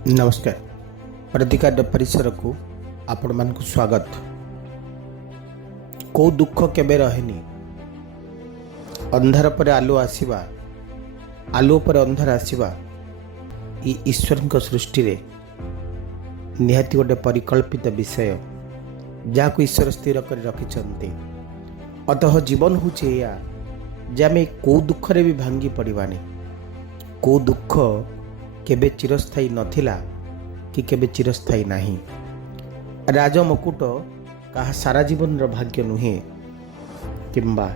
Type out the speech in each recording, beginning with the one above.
नमस्कार। प्रतिकार परिसर को आपण मान को स्वागत। को दुख केबे रहेनी, अंधार पर आलो आसीबा, आलो पर अंधार आसीबा, ई ईश्वर को सृष्टि रे निहाती गोटे परिकल्पित विषय जहाँ को ईश्वर स्थिर कर रखिछन्ते। अतः जीवन होचे या जे आमे को दुख रे भी भांगी पड़िबानी। को दुख केबे चिरस्थायी नथिला कि केबे चिरस्थायी नाही। राज मुकुट कहा सारा जीवन रो भाग्य नुहे, किंबा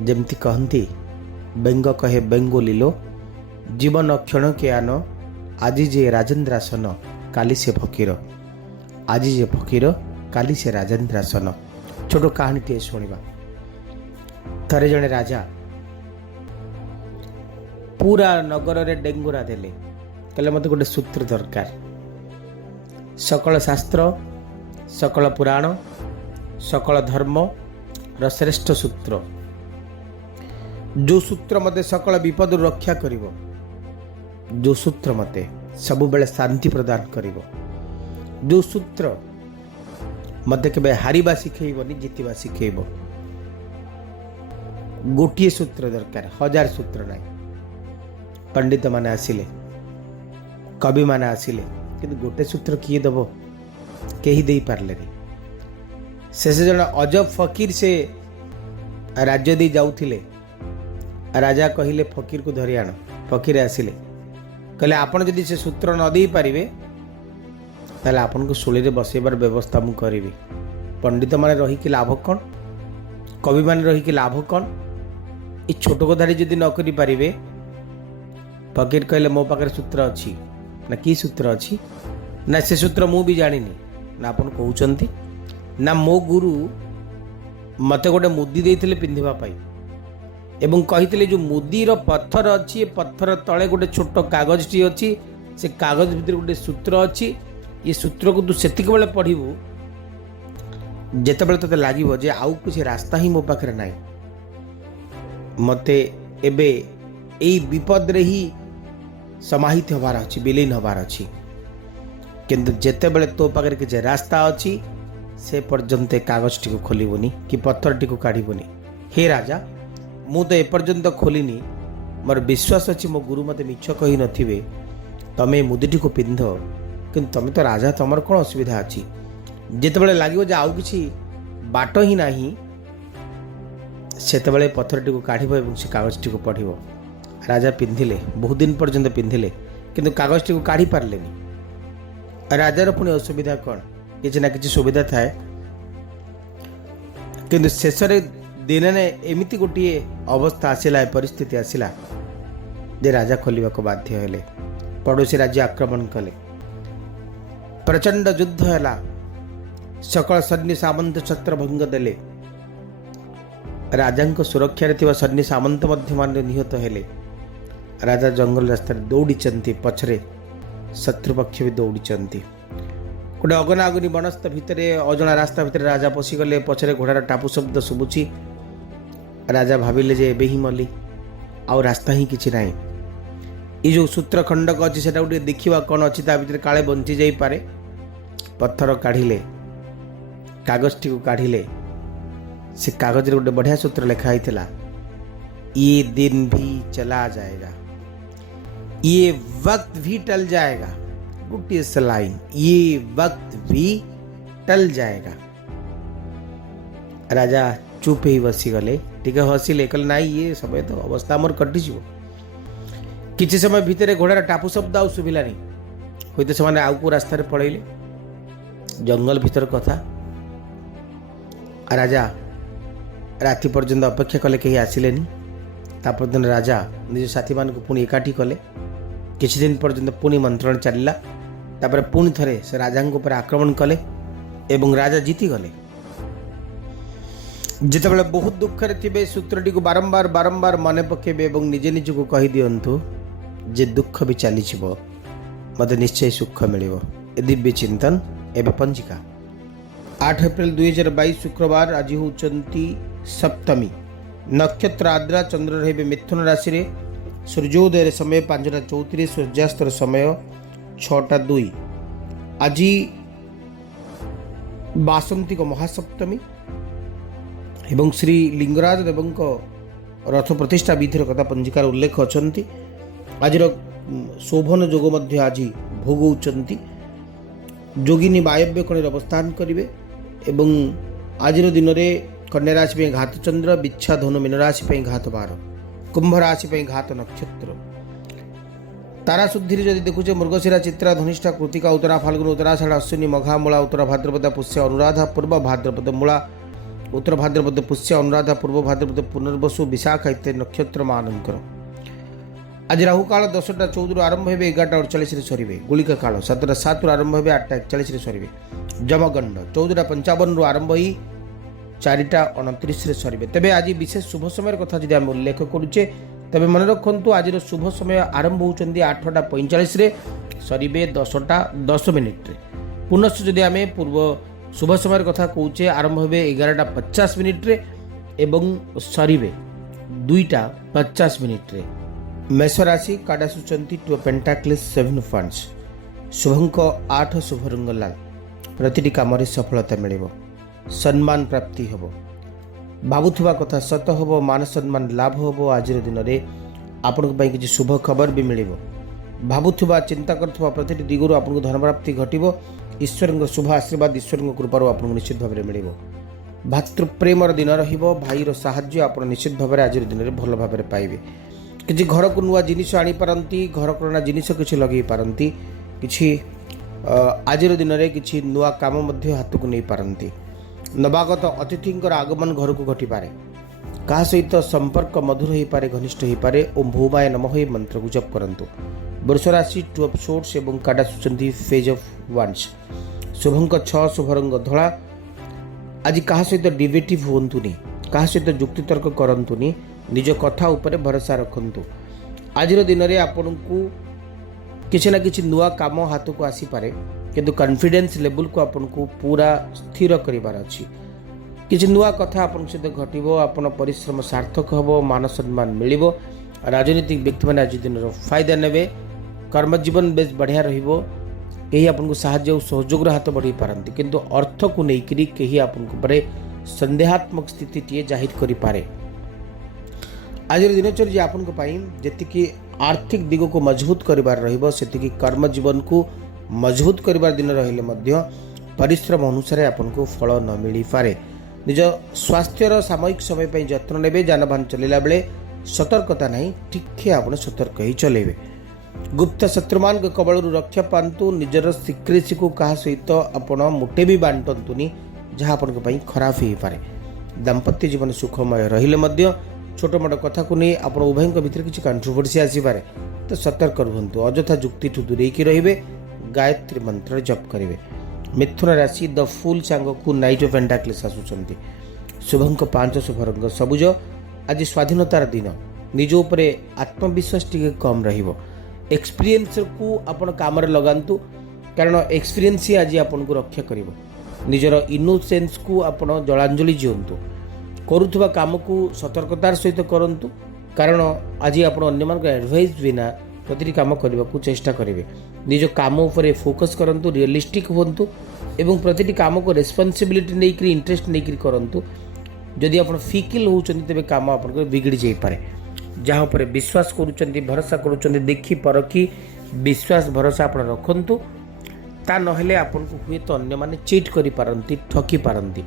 जेमती कहती बेंग कहे बेंगो लीलो, जीवन क्षण के आन, आज जे राजेन्द्रासन काली से फकीर, आज जे फकीर काली से राजेन्द्रासन। छोट कहानी टे शुणा। थरे जने राजा पूरा नगर रे डेंगुरा देले, कहले मते गोटे सूत्र दरकार। सकल शास्त्र, सकल पुराण, सकल धर्म र श्रेष्ठ सूत्र, जो सूत्र मते सकल विपद रक्षा करिवो, जो सूत्र मते सबु बेले शांति प्रदान करिवो, जो सूत्र मते केबे हारिबा सिखेइबोनी जितिबा सिखेइबो। गोटिए सूत्र दरकार, हजार सूत्र नाही। पंडित माने आसिले, कवि माने आसिले, किंतु गोटे सूत्र किए दब, केही दे पारले नहीं। शेष जन अजब फकीर से राज्य दे जाउथिले, राजा कहिले फकीर को धरि आण। फकीर आसिले, कहले आपण जदि से सूत्र न दे पारिबे ताले आपण को सुली रे बसेबार व्यवस्था मु करिवि। पंडित माने रही कि लाभ कौन, कवि माने रही कि लाभ कौन? ई छोट कथाटी जदि न करि पारिबे, फकीर कहले मो पाखे सूत्र अच्छी ना, कि सूत्र अच्छी ना, से सूत्र मु भी जानी ना आपन कहउचंती ना। मो गुरु मते गोटे मुदी देइथिले पिंधिबा पाई, एवं कहिथिले जो मुदीर पत्थर अच्छी, ए पत्थर तले गोटे छोट कागज टी अच्छी, से कागज भितर गोटे सूत्र अच्छी। ये सूत्र को तू सेतिक बेले पढ़िबू जेते बेले तते लागिबो जे आउ कुछ रास्ता ही मो पाखे नाही। मते एबे एई विपद रे ही समाहित हबार अच्छी, विलीन हबार अच्छी, किंतु जेते बेले तो पाखे किसी रास्ता अच्छी से पर्यंत कागज टी को खोलिबोनी कि पत्थर टी को काढ़िबोनी। हे राजा, मु तो एपर्यंत खोलिनी, मोर विश्वास अच्छी मो गुरु मते मिछ कही नथिबे, तमे मुदीटी को पिंध, किंतु तमे तो राजा, तमर कौन असुविधा अच्छी? जेते बेले लागिबो जे आउ किछि बाट ही नाही, सेते बेले पत्थर टी को काढ़िबो एवं से कागज टी को पढ़िबो। राजा पिंधिले, बहुत दिन पर्यंत पिंधिले, किंतु कागज टी को काढ़ी पारलेनी। राजार पुणी असुविधा कौन? किसी ना किसी सुविधा थाए, किंतु शेष दिन ने एमिति गोटे अवस्था आसिला, परिस्थिति आसिला जे राजा खोलिबा को बाध्य हेले। पड़ोसी राज्य आक्रमण कले, प्रचंड युद्ध हैला, सकल सैन्य सामंत छत्रभंग देले, राजा सुरक्षा रे सैन्य सामंत मध्य मान निहत हेले। राजा जंगल रास्ता दौड़ी, पछरे शत्रुपक्ष भी दौड़ी। गोटे अगना अगनी बनस्थ भितर, अजना रास्ता भितर राजा पशिगले, पछरे घोड़ार टापू शब्द शुभुची। राजा भाविले जे एबे ही मली, आउ रास्ता ही किछि नाही। ये जो सूत्र खंडक अच्छी से गोटे देखा कौन अच्छी ता भितर काले बंची जाई पारे। पत्थर काढ़िले, कागज टी को काढ़िले, से कागज रे गोटे बढ़िया सूत्र लिखा होता, ये दिन भी चला जाएगा, ये वक्त भी टल जाएगा। गोटे से लाइन, ये वक्त भी टल जाएगा। राजा चुप ही बसी गले, टिके हसिले, कहले नाई ये समय तो अवस्था मोर कटि जीवो। किछि समय भितर घोड़ार टापू शब्द आउ सुभिलानी, होइते सेमाने आउ को रास्ता रे पळैले। जंगल भीतर कथा। राजा राति पर्यंत अपेक्षा कले, कहीं आसिलेनी। तापर दिन राजा निज साथी मान को पुणी एकाठी कले। किछि दिन पर्यंत पुणी मंत्रण चलला। तापर पुणी थरे से राजा ऊपर आक्रमण कले एवं राजा जीति गले। जितेबाला बहुत दुख रे थिबे, सूत्रटी को बारंबार बारंबार मन पकेबे एवं निजे निज को कहि दियंतु जे दुख भी चली जीवो, मते निश्चय सुख मिलिबो। ए दिव्य चिंतन एवं पंजिका 8 एप्रिल 2022 शुक्रवार। आज होचंती सप्तमी। नक्षत्र आद्रा, चंद्र रहिबे मिथुन राशि रे। सूर्योदय समय 5:34, सूर्यास्तर समय 6:02 आज बासंतिक महासप्तमी एवं श्री लिंगराज देवों रथ प्रतिष्ठा विधिर कथा पंजिकार उल्लेख अच्छी आज शोभन जोग मध्य आज भोगौंट जोगिनी वायव्य कोण अवस्थान करेंगे एवं आज दिन में कन्या राशि घात चंद्र बिच्छा धनु मीन राशि घात 12 कुंभ राशि घात नक्षत्र तारा शुद्धि जदि देखुचे मृगशिरा चित्रा धनिष्ठा कृतिका उत्तरा फाल्गुन उत्तराषाढ़ अश्विनी मघा मूला उत्तर भाद्रपद पुष्य अनुराधा पूर्व भाद्रपद मूला उत्तर भाद्रपद पुष्य अनुराधा पूर्व भाद्रपद पुनर्वसु विशाखा इत्यादि नक्षत्र मानकर आज राहुकाल 10:14 आरंभ हे 11:48 सरीबे गुलिका काल 7:07 आरंभ हे 8:41 सरीबे जमगंड 14:55 आरंभ ही 4:29 सरीबे तेबे आज विशेष शुभ समय कथा जदि आम उल्लेख करुचे तेबे मन रखु आज शुभ समय आरंभ होती 8:45 सरीबे 10:10 पुनश्च जदि आम पूर्व शुभ समय कथा कौचे आरंभ हे 11:50 एवं सरीबे 2:50 मेष राशि काड़ा सूचंती 2 पेंटाक्लिस 7 फंड्स शुभंक 8 शुभ रंग लाल प्रतिटी काम सफलता मिलिब सम्मान प्राप्ति होब भावुवा कथा सत होब मान सम्मान लाभ होब आज दिन में आपण किसी शुभ खबर भी मिल भावुवा चिंता करुवा प्रतिटी दिगु आपको धन प्राप्ति घटव ईश्वर शुभ आशीर्वाद ईश्वर कृपार आपको निश्चित भाव में मिल भातृप्रेमर दिन रईर साहाय्य आप निश्चित भाव आज दिन में भल भाव पाइबे किसी घर को नुआ जिनिस आनीपारती घर करना जिनिस किसी लगे पारती कि आज दिन में किसी नुआ काम हाथ को नहीं पारती नवागत अतिथि आगमन घर को घटीपे क्या सहित संपर्क मधुर हो पारे घनिष्ठ हो पारे ओम भूमाय नमः मंत्र को जप करंतु वृष राशि 2 ऑफ सोर्ट्स एवं काड़ा सूचंती फेज ऑफ वांस शुभंक 6 शुभ रंग धला आज क्या सहित डिबेटिव हुंतुनी क्या सहित जुक्तितर्क करंतुनी निज कथा उपरे भरोसा रखंतु आज दिन में आपन को किसी ना किसी नुआ काम हाथ को आसी पारे किंतु कॉन्फिडेंस लेवल को आपन को पूरा स्थिर करिवार अछि किसी नुआ कथा आपन सहित घटिबो आपन परिश्रम सार्थक हबो मान सम्मान मिलिबो राजनीतिक व्यक्ति माने आज दिन फायदा नेबे कर्म जीवन बेस बढ़िया रहिबो कहीं आपन को साहाय्य और सहयोग हाथ बढ़ी पारंती किंतु अर्थ को लेकिन कहीं आपन को परे संदेहात्मक स्थिति टीए जाहिर करि पारे आज दिनचर्या आपन को जी आर्थिक दिग को मजबूत करिवार रहिबो सेतिकी कर्म जीवन को मजबूत करिवार दिन रहिले मध्य परिश्रम अनुसार आपन को फल न मिली पारे निज स्वास्थ्यर सामयिक समय पर जत्न नेबे जानबाहन चलेला बेले सतर्कता नहीं ठीक आप सतर्क ही चलेबे गुप्त शत्रुमान कबल रक्षा पातु निजर सिक्रेसी को क्या सहित आपण मुटे भी बांटतुनी जहाँ आपन खराब हो पारे दाम्पत्य जीवन सुखमय रहिले मध्य छोट मोट कथा को नहीं आप उभय भितर किसी कंट्रोवर्सी आसपे तो सतर्क रुहतु अजथा जुक्ति ठू दूरे रहिबे गायत्री मंत्र जप करेंगे मिथुन राशि द फुल सांग को नाइट ऑफ पेंटाक्लिस आसुचंती शुभंक 5 शुभ रंग सबुज आज स्वाधीनतार दिन निज उपरे आत्मविश्वास टिके कम रहिबो एक्सपीरियंस को आपण काम रे लगांतु कारण एक्सपीरियंस ही आज आपन को रक्षा करिवो निजर इनोसेंस को आपण जलांजलि जियंतु करुवा काम को सतर्कतार सहित करंतु कारण आज आप एडवाइस बिना प्रति काम करने को चेष्टा करेंगे निज काम उपरे फोकस करंतु रियलिस्टिक होंतु एवं प्रति काम को रेस्पॉन्सिबिलिटी नहीं इंटरेस्ट नहीं करंतु जदि आप फिकिल होचंती तेबे काम आप बिगड़ी जाई पारे जहाँ पर विश्वास करुचंती भरोसा करुचंती देखी परखी विश्वास भरोसा आप रखंतु ता नहेले आपन को हुए तो अन्य माने चीट करि पारंती ठकी पारंती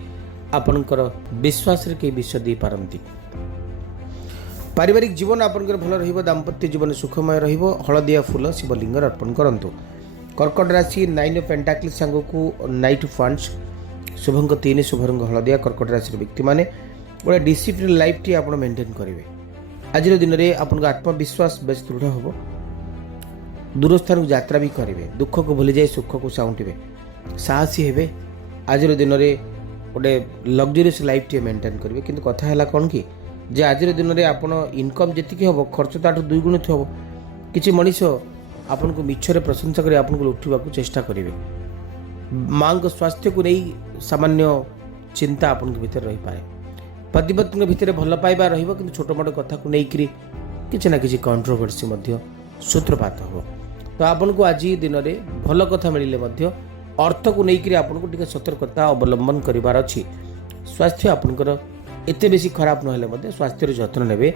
आपनकर विश्वास रे के विश्व दे पारंती पारिवारिक जीवन आपनकर भल रहिबो दाम्पत्य जीवन सुखमय रहिबो हळदिया फूल शिवलिंग अर्पण करंतु कर्कट राशि 9 ऑफ पेंटाक्लिस सांग को नाइट फंड्स शुभंक 3 शुभ रंग हळदिया कर्कट राशि व्यक्ति माने गोटे डिसिप्लिन लाइफ टी आपण मेंटेन करेंगे आज दिन में आपन आत्मविश्वास बेस दृढ़ हम दूर स्थान को यात्रा भी करेंगे दुख को भूली जाए सुख को साउंटे साहसी हे आज दिन में गोटे लग्जरीयस लाइफ टी मेंटेन करेंगे किंतु कथा है कौन कि जे आज दिन में आप इनकम जी हम खर्च तो 2 गुणित हम किसी मनीष आपन को मिछरे प्रशंसा कर आपन को लुटिबा को चेष्टा करेंगे माँ को स्वास्थ्य को नहीं सामान्य चिंता आपन के भीतर रही पाए पतिपत्नी भितर भल पाइबा रहिबो किंतु छोट मोट कथा को लेकिन किसी ना किसी कंट्रोवर्सी सूत्रपात हो तो आपन को आज दिन में भल कथा मिले अर्थ को लेकर आपको टी सतर्कता अवलंबन करार अच्छी। स्वास्थ्य आपंकर एत बेसी खराब ना स्वास्थ्य जत्न ने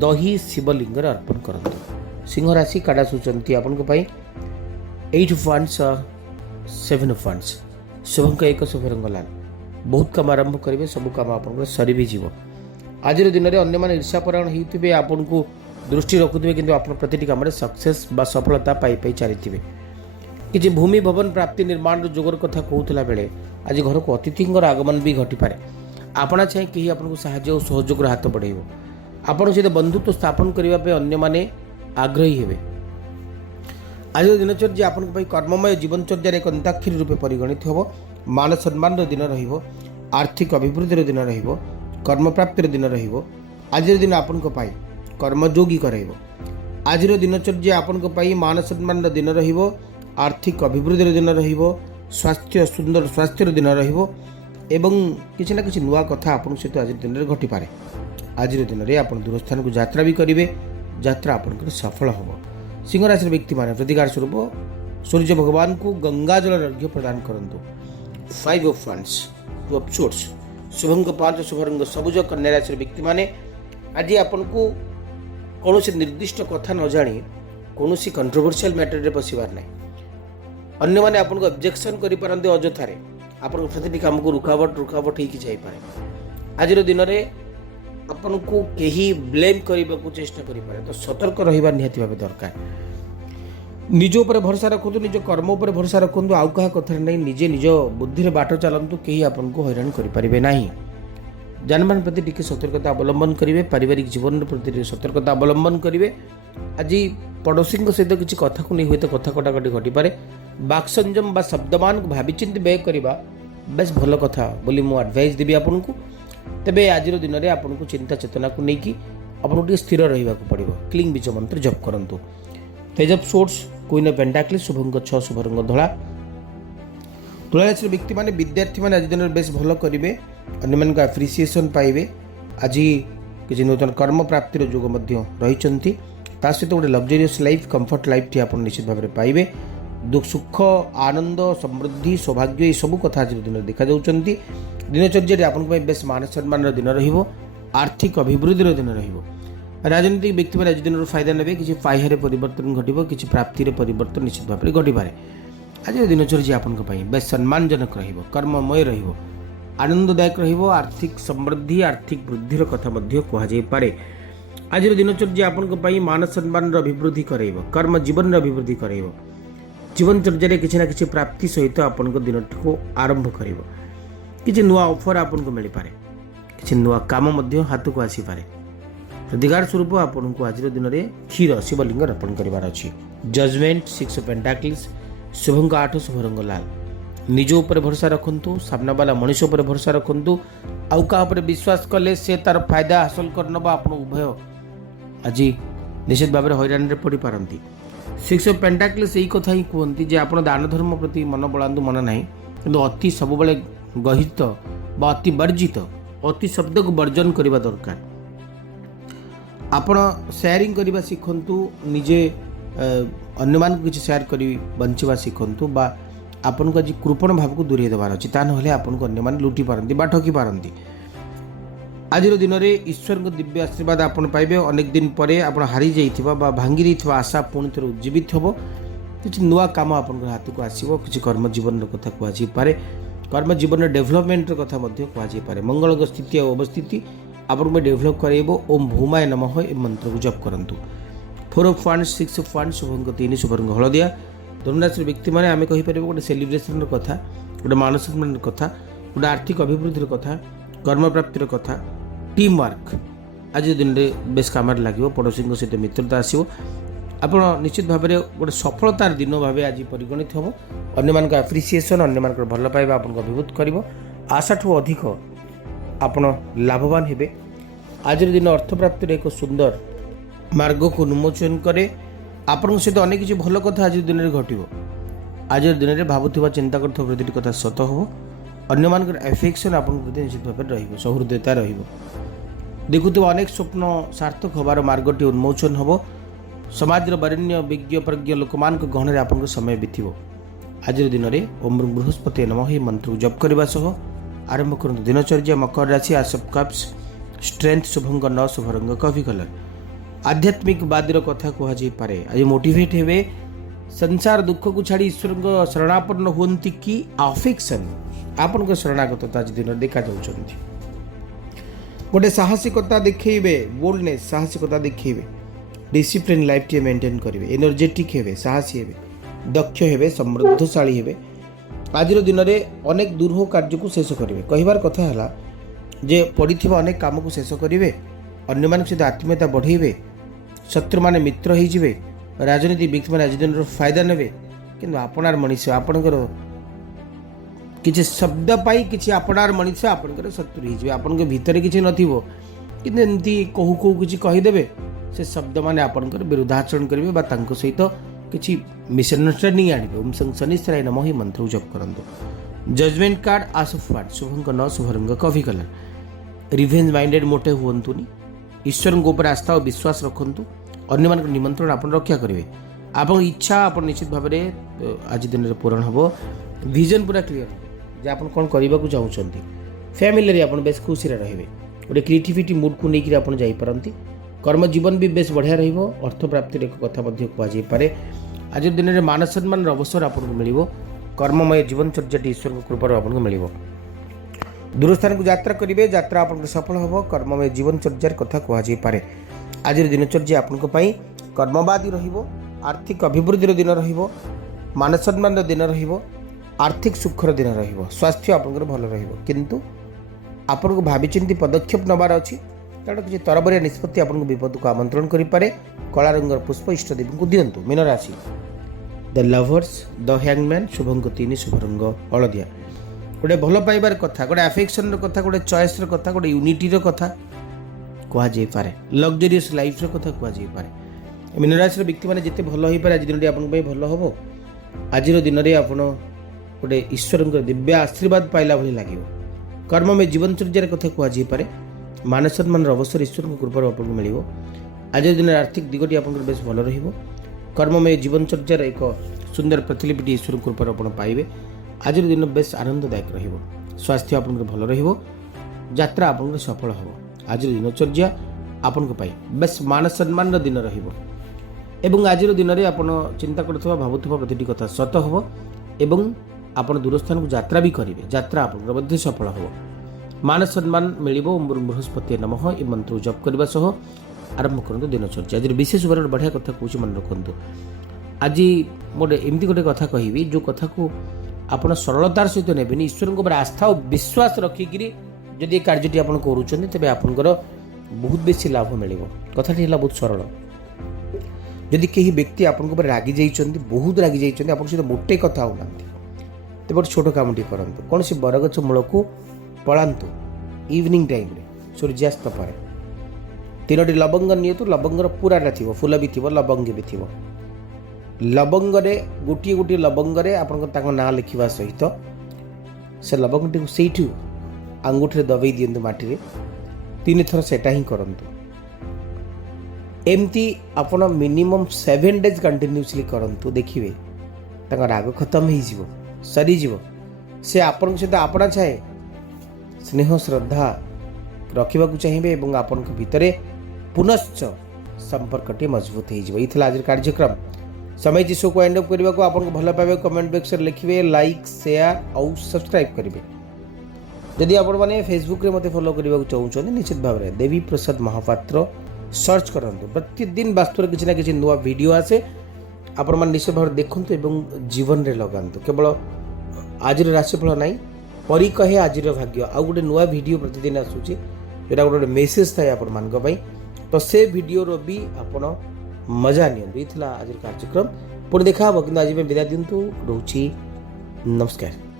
दही शिवलिंग अर्पण करते। सिंह राशि काड़ा सूचना आपण 8 ऑफ वांड्स 7 ऑफ वांड्स शुभंक एक शुभ रंग लाल। बहुत काम आरंभ करेंगे, सब काम आप सरी भी जीव। आज दिन में अन्य ईर्षापरायण होते आपन को दृष्टि रखुवे कि आप प्रति कम सक्सेस बा सफलता पाई चली कि भूमि भवन प्राप्ति निर्माण जोगर कथा कहूला बेले आज घर को अतिथि आगमन भी घटीपे। आपणा चाहे कहीं आपको साहाय्य और सहयोग हाथ बढ़ेब। आपण सहित बंधुत्व स्थापन करने अन्य माने आग्रही हेबे। आज दिनचर्या आपण कर्ममय जीवनचर्या एक अंताक्षरी रूपे परिगणित होब। मान सम्मान दिन रहिबो, आर्थिक अभिवृद्धि दिन रहिबो, कर्म प्राप्तिर दिन रहिबो। आज दिन आपण कर्मयोगी कराइबो। आज दिनचर्या आपण मान सम्मान दिन रहिबो, आर्थिक अभिवृद्धि दिन रहिबो, स्वास्थ्य सुंदर स्वास्थ्य दिन रहिबो एवं किसी ना किसी नुआ कथा आपण सहित आज दिन में घटीपे। आज दिन में आप दूर स्थान को यात्रा भी करेंगे, यात्रा आपंकर सफल हम। सिंह राशि व्यक्ति माने प्रतिकार स्वरूप सूर्य भगवान को गंगा जल अर्घ्य प्रदान करंतु। 5 of wands 2 of swords Shubhang 5 शुभ रंग सबुज। कन्या राशि व्यक्ति माने आज आपन को कौन निर्दिष्ट कथा न जानी कौन कंट्रोवर्शियल मैटर रे पशिबार नहीं। अन्य माने आपन को ऑब्जेक्शन करि परंते अजथारे आपन प्रति काम को रुकावट होई जाइपारे। आज दिन में आपन को कहीं ब्लेम करने को चेष्टा करें तो सतर्क रहा निहाती भाव दरकार। निज उपर भरोसा रखु, निज कर्म उपर भरोसा रखु, आउ क्या कथा नहीं निजे निज बुद्धि बाट चलतु, कहीं आपन को हैरान करें ना। जानमान प्रति टिके सतर्कता अवलंबन करेंगे, पारिवारिक जीवन प्रति सतर्कता अवलंबन करेंगे। आज पड़ोशी सहित किसी कथा को नहीं हुए तो कथा कटाकटी घटीपे। बाक संयम बा शब्दमान को भाविचिंत व्यय करवा बेस भल कथा बोली मु एडवाइस देवी आपन को। तेबे आज दिन में आपको चिंता चेतना को लेकिन आपको स्थिर रहा पड़ो। क्लिंग बीज मंत्र जप करंतु। Page of swords queen of pentacles Shubhang 6 शुभ रंग धला। तुला राशि व्यक्ति माने विद्यार्थी माने आज दिन में बेस भल करेंगे, अन्य मान एप्रिसिएसन पाइबे। आज किसी नूतन कर्म प्राप्तिर जोग रही सहित गोटे luxurious life comfort life T आप निश्चित भाव में पाइबे। दुख सुख आनंद समृद्धि सौभाग्य ये सब कथा आज दिन में देखा जाउछंती। दिनचर्या आपन बेस मान सम्मान दिन रहिबो, आर्थिक अभिवृद्धि दिन रहिबो। राजनीतिक व्यक्ति आज दिन फायदा ने किसी फाइहारे परिवर्तन घटिबो, किसी प्राप्ति परिवर्तन निश्चित भाव में घटिपारे। आज दिनचर्या आपन बेस सम्मानजनक रहिबो, कर्ममय रहिबो, आनंददायक रहिबो। आर्थिक समृद्धि आर्थिक वृद्धिर कथा मध्य कहा जाय पारे। आज दिनचर्या आपन मान सम्मान अभिवृद्धि कराइबो, कर्म जीवन अभिवृद्धि कराइबो। जीवनचर्या किसी ना किसी प्राप्ति सहित आपन दिन को आरंभ कर किसी नुआ ऑफर आपन को मिल पारे, किसी नुआ काम हाथ को आसीपे। प्रतिकार स्वरूप आपन को आज दिन में क्षीर शिवलिंग अर्पण करार अच्छी। जजमेंट 6 ऑफ पेंटाकल्स शुभंग 8 शुभ रंग लाल। निज उपर भरोसा रखु, सामना वाला मनीष उपर भरोसा रखु, आउ का विश्वास कले से तार फायदा हासिल करनबा आपन उभय आज निश्चित भाव में हैरान पड़ पारती। 6 ऑफ पेंटाकल्स यही कथा ही कहती जे आप दान धर्म प्रति मन बलांतु मना ना कि अति सब गहित बा अति वर्जित अति शब्द को वर्जन करने दरकार। आपण शेयरिंग करने शिखु, निजे अन्य मान किसी शेयर कर बंचवा शिखु बा आपन को आज कृपण भाव को दूरे देवार अच्छी। ता ना आपन को अन्य मान लुटी पारती बा ठकी पारती। आज दिन में ईश्वर दिव्य आशीर्वाद आपन पाइबे। अनेक दिन पर आप हारी जाइथिबा बा भांगी रहिथिबा आशा पुणी थोर उज्जीवित होबो। किसी नुआ काम आपन हाथ को आसीबो, किसी कर्म जीवन कथा कहुई पारे, कर्म जीवन डेभलपमेंट कथा कहुई पारे। मंगल स्थिति और अवस्थिति आपन डेभलप कराइबो। ओम भूमाय नमः ए मंत्र को जप करंतु। 4 of wands 6 of wands Shubhang 3 शुभ रंग हलदिया। धनुराशि व्यक्ति माने आमे कहि परिबो गोटे सेलिब्रेशन कथा, गोटे मानसिक कथा, गोटे आर्थिक अभिवृद्धि कथा, कर्म प्राप्तिर कथा, टीम वर्क आज दिन में बेस काम लगे। पड़ोशी सहित मित्रता आसो। आप निश्चित भाव में गोटे सफलतार दिन भाव आज परिगणित हम। अन्य मान एप्रिसिएसन अन्य मान भल पाइबा आपको अभिभूत कर आशा ठू अधिक आप लाभवान हे। आज दिन अर्थ प्राप्तिर एक सुंदर मार्ग को उन्मोचन करे। आपण सहित अनेक किसी भल कथा आज दिन में घटो। आज दिन में भावुवा चिंता कर प्रति कथा सत हो। अन्य मान एफेक्शन आप निश्चित भाव में सहृदयता रही। देखुवा अनेक स्वप्न सार्थक होबार मार्गटी उन्मोचन हम। समाज बरेण्य विज्ञ प्रज्ञ लोक मान गहन आप समय बीतव आज दिन में ओम बृहस्पति नमः ही मंत्र जप करने सह आरंभ करूँ दिनचर्या मकर राशि आस ऑफ कप्स स्ट्रेंथ शुभंग न शुभरंग कॉफी कलर आध्यात्मिक वादर कथा कहुपे आज मोटिवेट हे संसार दुख को छाड़ी ईश्वर शरणापन्न हुंती कि अफेक्शन आपण शरणागत आज दिन देखा जाउछंती गोटे साहसिकता देखिए बोल्डनेस साहसिकता देखिए डिसिप्लिन लाइफ टी मेंटेन करेंगे एनर्जेटिक हे साहसी हे दक्ष हे समृद्धशाली हे आज दिन में अनेक दुर्ह कार्य को शेष करेंगे कहबार कथा है जे पड़ी अनेक काम को शेष करेंगे अन्य मान सहित आत्मीयता बढ़ेबे शत्रु माने मित्र हो राजनीति व्यक्ति मैंने आज दिन फायदा ने कि आपणार मनीष आपणकर किसी शब्द पाई किसी आपणार मनीष आपणकर शत्रु हो आपण भितर किसी नथिबो कि एमती कहू कहू किसी कहीदेवे से शब्द मैंने आपणकर विरुद्धाचरण करेंगे बा तांको सहित किसी मिसअंडरस्टैंडिंग आने ओम संग शनिश्चराय नमः ही मंत्र जप करंतु जजमेंट कार्ड आस ऑफ वार्ड शुभंक न शुभरंग कॉफी कलर रिवेंज माइंडेड मोटे हुंतुनी ईश्वर ऊपर आस्था और विश्वास रखंतु अन्य मान निमंत्रण आप रक्षा करेंगे आप इच्छा आप निश्चित भाव में आज दिन में पूरण हम विजन पूरा क्लीयर जे आप कौन करने को चाहते फैमिली आप बेस खुशी रे गोटे क्रिएटिविटी मूड को लेकर आप जापारती कर्म जीवन भी बेस बढ़िया अर्थ प्राप्ति एक कथा कहुपे आज दिन में मान सम्मान अवसर आपको मिल कर्ममय जीवनचर्याटी ईश्वर कृपार आपको मिल दूरस्थान को यात्रा करेंगे यात्रा आप सफल हम कर्ममय जीवनचर्यार कथा कहुपे आज दिनचर्या आपंपाई कर्मवादी आर्थिक अभिवृद्धि दिन मान सम्मान दिन आर्थिक सुखर दिन स्वास्थ्य आप भल किंतु आपको भाई पदक्षेप नबार अच्छी कारण किसी तरबरिया निष्पत्ति आपको विपद को आमंत्रण करें कला रंगर पुष्प इष्टदेवी को दिंतु मीन राशि the lovers the hangman शुभंक 3 Shubhrang हलदिया गोटे भल पाइबार कथा गोटे अफेक्शन कथा गोटे चॉइस कथा गोटे यूनिटीर कथा कहुपे लग्जरीयस लाइफ कथा कहुपे मीन राशि व्यक्ति मैंने जिते भल हो पारे आज दिन आप भल हम आज दिन में आप गोटे ईश्वर दिव्य आशीर्वाद पाइला भली लगे कर्म में जीवनचर्यार कथा कहुपे मान सम्मान अवसर ईश्वर कृपा आपको मिल आज दिन आर्थिक दिगटी आप बेस भल कर्ममय जीवनचर्यार एक सुंदर प्रतिलिपिटी ईश्वर कृपा आप पाइबे आज दिन बेस आनंददायक स्वास्थ्य आप भल यात्रा आप सफल हम आज दिनचर्या आपण बेस मान सम्मान दिन एवं आज दिन में आप चिंता करुवा भावुवा प्रति कथा सत हम एवं आप दूरस्थान को यात्रा भी करेंगे यात्रा आप सफल हम मान सम्मान मिल बृहस्पति नमः ये मंत्र जप करने सह आरंभ करूँ दिनचर्या आज विशेष भाव बढ़िया कथा कौन मन रखु आज गोटे एमती गोटे कथा कहबी जो कथा को आप सरलतार सहित ने ईश्वर आस्था और विश्वास रखिक जदि कार्यटी आप तेज आपंकर बहुत बेसी लाभ मिल कथाटी है बहुत सरल जदि कहीं व्यक्ति आपको रागी जाइए बहुत रागी जाइए आप सहित मोटे कथा होना तेज गोटे छोट कम करूँ कौन सी बरगछ मूल को पलांतु इवनिंग टाइम रे सूर्यास्त पर 3टी लवंग नियतु लवंगर पूराटा थी फूल भी थी लवंग भी थी लवंगरे गोटे गोटे लवंगरे आप ना लिखा सहित से लवंगटी को सहीठू आंगुठी दबे दिंतु माटी 3 थर सेटा ही करंतु एमती आप मिनिमम 7 डेज कंटिन्यूसली करंतु देखिए राग खत्म हो सरीज से आपण सहित आपणा चाहे स्नेह श्रद्धा रखा चाहिए और आपण भितर पुनश्च संपर्कटी मजबूत हो आज कार्यक्रम समय शो को एंड अप करने को आपको भल पाइबे कमेंट बॉक्स में लिखिए लाइक शेयर और सब्सक्राइब करेंगे जदि आप फेसबुक रे मते फॉलो करने को चाहते निश्चित भाव में देवी प्रसाद महापात्र सर्च करंतु प्रतिदिन वास्तव किसी ना किसी नुआ वीडियो आसे आपण निश्चित भाव देखु जीवन रे लगातु केवल आज राशिफल ना परी कहे आज भाग्य आउ गोटे नुआ वीडियो प्रतिदिन आसूची जोटा गोटे मेसेज थाए आपण तो से वीडियो भी आपण मजा नि आज कार्यक्रम पुणी देखा कि आज विदा दिंतु रोची नमस्कार।